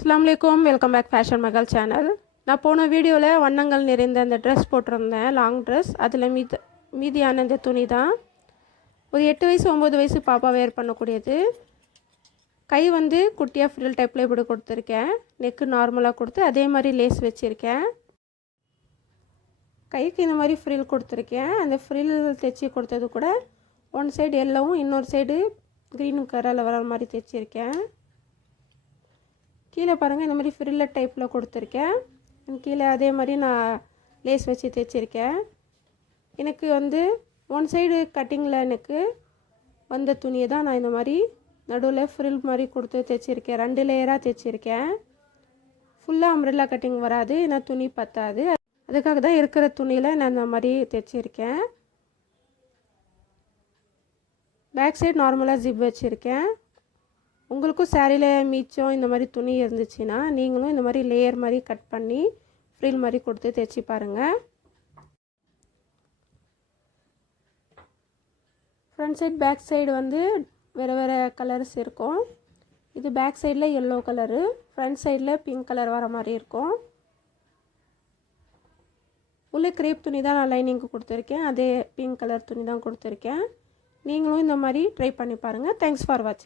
அஸ்ஸலாமு அலைக்கும் welcome back fashion Magal channel நான் போன வீடியோவில் வண்ணங்கள் நிறைந்த அந்த ட்ரெஸ் போட்டிருந்தேன் லாங் ட்ரெஸ் அதில் மீது மீதியான இந்த துணி தான். ஒரு எட்டு வயசு ஒம்பது வயசு பாப்பா வேர் பண்ணக்கூடியது. கை வந்து குட்டியாக ஃப்ரில் டைப்பில் இப்படி கொடுத்துருக்கேன். நெக்கு நார்மலாக கொடுத்து அதே மாதிரி லேஸ் வச்சுருக்கேன். கைக்கு இந்த மாதிரி ஃப்ரில் கொடுத்துருக்கேன். அந்த ஃப்ரில் தைச்சி கொடுத்தது கூட ஒன் சைடு எல்லோவும் இன்னொரு சைடு க்ரீன் கலரில் வர மாதிரி தைச்சிருக்கேன். கீழே பாருங்கள் இந்த மாதிரி ஃப்ரில்லர் டைப்பில் கொடுத்துருக்கேன். கீழே அதே மாதிரி நான் லேஸ் வச்சு தைச்சிருக்கேன் எனக்கு வந்து ஒன் சைடு கட்டிங்கில் எனக்கு வந்த துணியை தான் நான் இந்த மாதிரி நடுவில் ஃப்ரில் மாதிரி கொடுத்து தைச்சிருக்கேன் ரெண்டு லேயராக தைச்சிருக்கேன் ஃபுல்லாக அம்ரெல்லா கட்டிங் வராது ஏன்னா துணி பத்தாது. அதுக்காக தான் இருக்கிற துணியில் நான் இந்த மாதிரி தைச்சிருக்கேன் பேக் சைடு நார்மலாக ஜிப் வச்சுருக்கேன். உங்களுக்கும் சாரியில் மிச்சம் இந்த மாதிரி துணி இருந்துச்சுன்னா நீங்களும் இந்த மாதிரி லேயர் மாதிரி கட் பண்ணி ஃப்ரில் மாதிரி கொடுத்து தைச்சி பாருங்கள் ஃப்ரண்ட் சைட் பேக் சைடு வந்து வேறு வேறு கலர்ஸ் இருக்கும். இது பேக் சைடில் எல்லோ கலரு ஃப்ரண்ட் சைடில் பிங்க் கலர் வர மாதிரி இருக்கும். உள்ளே க்ரேப் துணி தான் நான் லைனிங்க்கு கொடுத்துருக்கேன். அதே பிங்க் கலர் துணி தான் கொடுத்துருக்கேன். நீங்களும் இந்த மாதிரி ட்ரை பண்ணி பாருங்கள் தேங்க்ஸ் ஃபார் வாட்சிங்